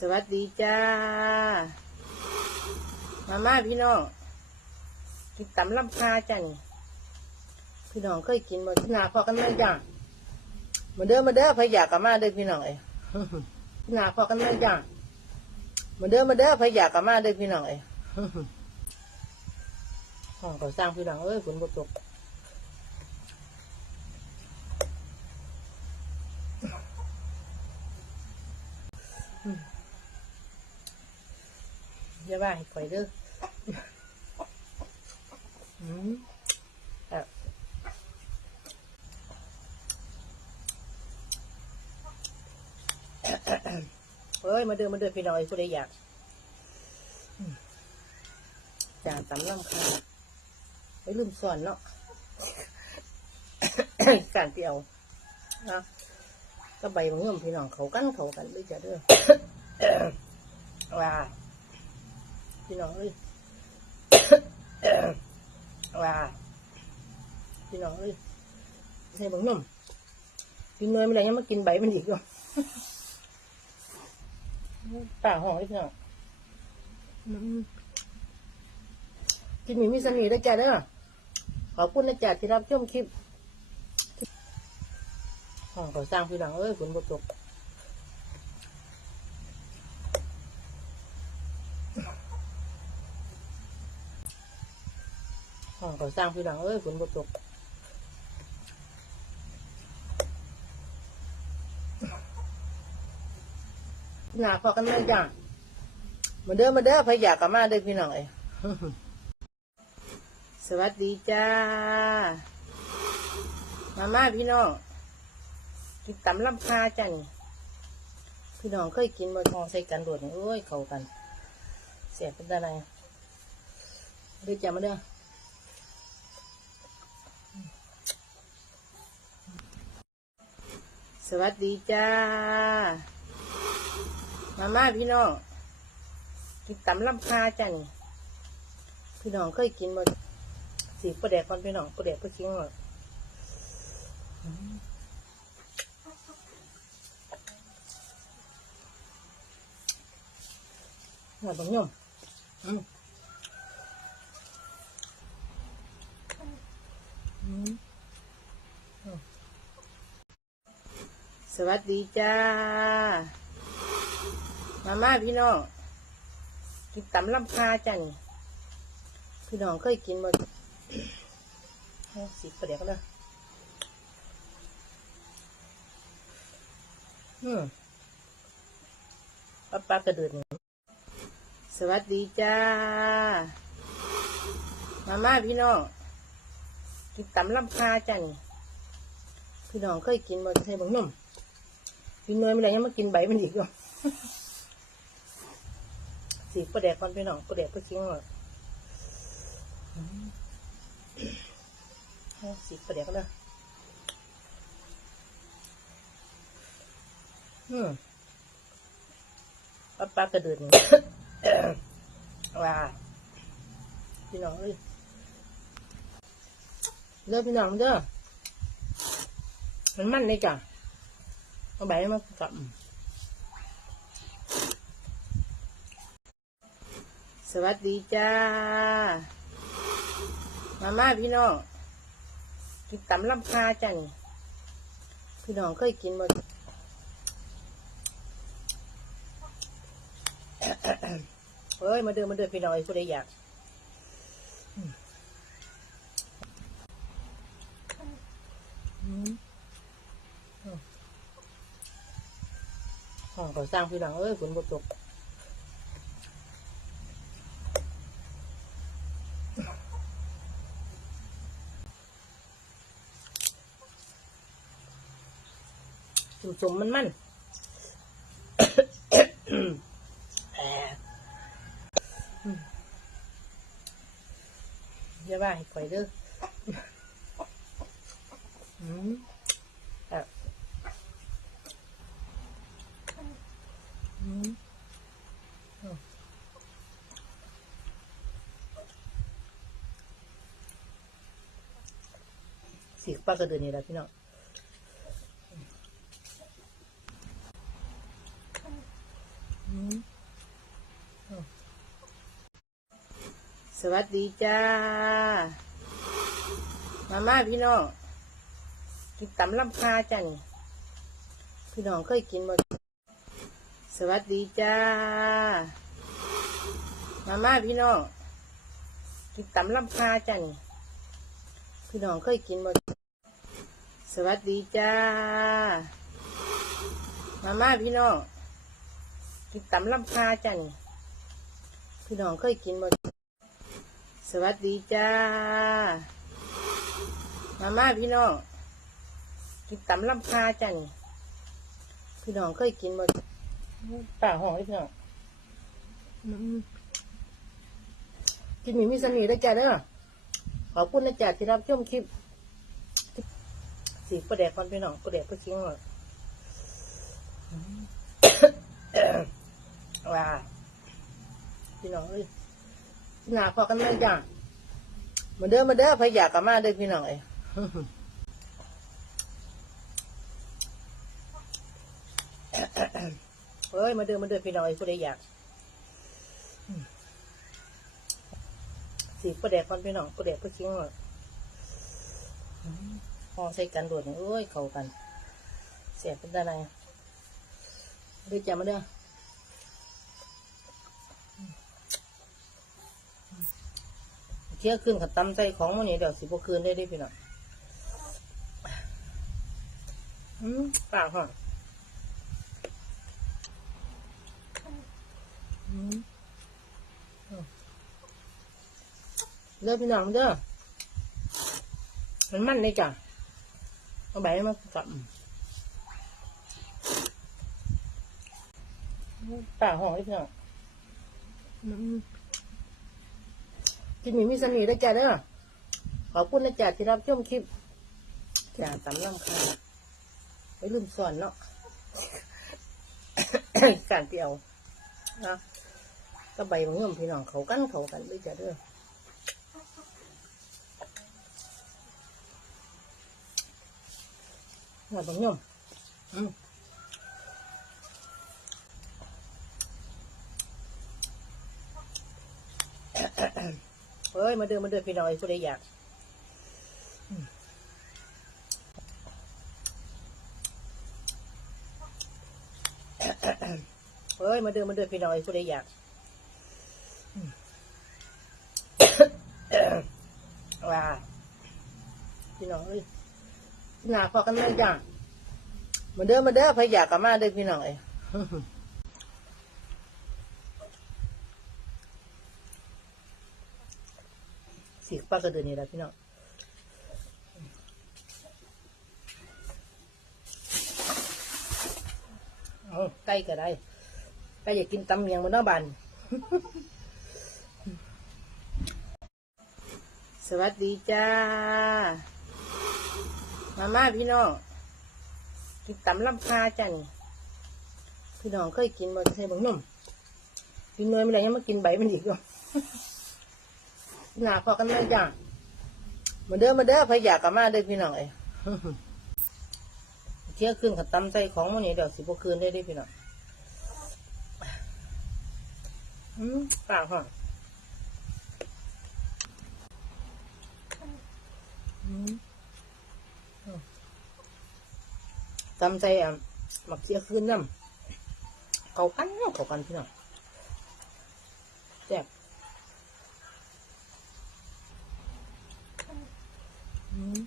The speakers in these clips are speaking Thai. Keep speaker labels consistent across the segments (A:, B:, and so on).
A: สวัสดีจ้า มาม่าพี่น้อง กินตำลำคาจ้ะนี่ พี่น้องเคยกินบ่ที่นาพอกันไหมจ้ะมาเด้อมาเด้อพยากกับมาเด้อพี่น้องเอ้ยที่นาพอกันไหมจ้ะมาเด้อมาเด้อพยากกับมาเด้อพี่น้องเอ้ยห้องก็สร้างพี่น้องเอ้ยฝนบ่ตกอ ย่าว่าให้ข่อยเด้ออืมอะเฮ้ย มาเดินมาเดินพี่น้อยผู้ใดอยากอืมจานตำล่ำค่ะไม่ลืมสอนเนาะการเตียวนะก็ใบของเงื่อมพี่น้องเขากันเขากันด้วยจ้ะเด้อว่า พี่น้องเอ้ยว่าพี่น้องเอ้ยใส่บังนมกินเนยไม่ได้ยังมากินใบมันอีกอะป่าห้องเลยพี่น้องกินหมีมีสนีได้อจ้ะเด้อขอบคุณนะจ๊ะที่รับชมคลิปห้องก็สร้างพี่น้องเอ้ยฝนบ่ตก ห้องก็สร้างพี่น้องเอ้ยฝนบ่ตกหนาพอกันไหมจ้ะมาเด้อมาเด้อพยากกับมาเด้อพี่น้องเอ้ยสวัสดีจ้า มาม่าพี่น้อง กินตำลำคาจ้ะนี่ พี่น้องเคยกินบ่ทองใส่กันโดดนี่โอ้ย เข้ากัน เสียเป็นอะไรเด้อจ้ะมาเด้อ สวัสดีจ้า มาม่าพี่น้อง กินตำลำคาจ้ะนี่ พี่น้องเคยกินบ่สีประแดกก่อนพี่น้องประแดกประชิงหรอหน่อยบังยมอืมอืม สวัสดีจ้า มาม่าพี่น้อง กินตำลำคาจ้ะนี่ พี่น้องเคยกินบ่เอาสิประเดี๋ยวกันเลยอืมป้าป้ากระเดือนสวัสดีจ้า มาม่าพี่น้อง กินตำลำคาจ้ะนี่ พี่น้องเคยกินบ่ใส่บังนม กินเนยไม่ได้ยังมากินใบมันอีกอ่สีประแดกก่อนพี่น้องประแดกก็ชิ้งอ่อืมเอาสีประแดกกันเลยอืมป้าป้ากระเดือนว่าพี่น้องเอ้ยเด้อพี่น้องเด้อมันมันเลยจ้ะ เอาใบมากับสวัสดีจ้า มาม่าพี่น้อง กินตำลำคาจ้ะนี่พี่น้องเคยกินบ่เฮ้ย มาเดินมาเดินพี่น้องไอ้ผู้ใดอยากอืมอืม ห้ องก็สร้างพี่น้องเอ้ยฝนบ่ตกจุ่มสมมันมันอะอืมอย่าว่าให้ข่อยเด้อ สีปลากระเดือนนี่แหละพี่น้องสวัสดีจ้า มาม่าพี่น้อง กินตำลำคาจ้ะนี่พี่น้องเคยกินบ่สวัสดีจ้า มาม่าพี่น้อง กินตำลำคาจ้ะนี่พี่น้องเคยกินบ่ สวัสดีจ้า มาม่าพี่น้อง กินตำลำคาจ้ะนี่พี่น้องเคยกินบ่สวัสดีจ้า มาม่าพี่น้อง กินตำลำคาจ้ะนี่พี่น้องเคยกินบ่ป่าหองพี่น้องกินหมีมีสนีได้จ้ะเด้อขอบคุณนะจ๊ะที่รับชมคลิป สีประแดกก่อนพี่น้องประแดกประชิงหน่อยอืมว้าพี่น้องเอ้ยหนาพอกันเลยจ้ะมาเด้อมาเด้อพยากกลับมาเด้อพี่น้องเอ้ยเฮ้ยมาเดินมาเดินพี่น้องไอ้ผู้ใดอยากสีประแดกก่อนพี่น้องประแดกผู้ชิงหน่อยอืม ห่อใส่กันโดดนี่เอ้ยเข้ากัน เสียเป็นด้านในเด้อจ้ามาเด้อเที่ยขึ้นกับตำใส่ของมันนี่เดี๋ยวสิบคืนได้เด้พี่น้องอืมปากห่ออืมเด้อพี่น้องเด้อมันมันเลยจ้ะ เอาใบมากับปากหองเลยพี่น้องอืมกินหมีมีสนีได้อจ้ะเด้อขอบคุณนะจ๊ะที่รับชมคลิปจ้าตำน้ำค่ะไปลืมสอนเนาะการเตียวนะก็ใบของเงื่อมพี่น้องเขากันเขากันด้วยจ้ะเด้อ หัวตรงย่อมอืมเฮ้ย มาเดินมาเดินพี่น้องไอ้ผู้ใดอยากอืมเฮ้ย มาเดินมาเดินพี่น้องไอ้ผู้ใดอยากว้าพี่น้องเอ้ย หนาพอกันเลยจ้ะมาเด้อมาเด้อพยากกับมาเด้อพี่น้องเอ้สีปลากระเดือนนี่แหละพี่น้องเอาไก่ก็ได้ไก่อยากกินตำเมียงบนน้าบันสวัสดีจ้า มาม่าพี่น้องกินตำลำคาจ้ะนี่พี่น้องเคยกินบ่ใส่บังนมกินเนยไม่ได้ยังมากินใบมันอีกอะหนาพอกันเลยจ้ะมาเด้อมาเด้อพยากกับมาเด้อพี่น้องเอ้เที่ยวขึ้นกับตำใส่ของมันนี่เดี๋ยวสิบคืนได้เด้พี่น้องอืมปากห่อ จำใจอะหมักเสียคืนน้ำเขากันเนาะเขากันพี่น้องแซ่บอืม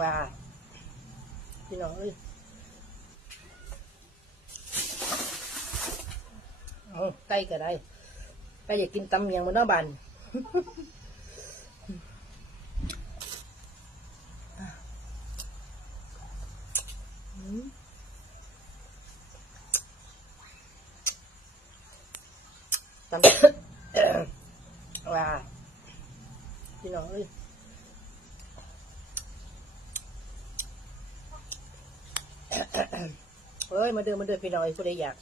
A: ว้าพี่น้องเอ้ยเอาไก่ก็ได้ไก่อยากกินตำเมียงบนหน้าบัน ตำว้าพี่น้องเอ้ยเฮ้ย มาเดินมาเดินพี่น้องผู้ใดอยาก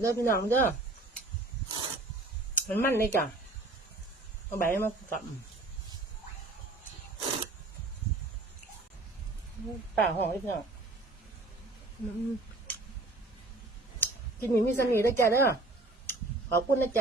A: เด้อพี่น้องเด้อมันมันเลยจ้ะเอาใบมากับป่าหองให้พี่น้อง กินหมี่มิสนีได้อจ้ะเด้อขอบคุณนะจ๊ะ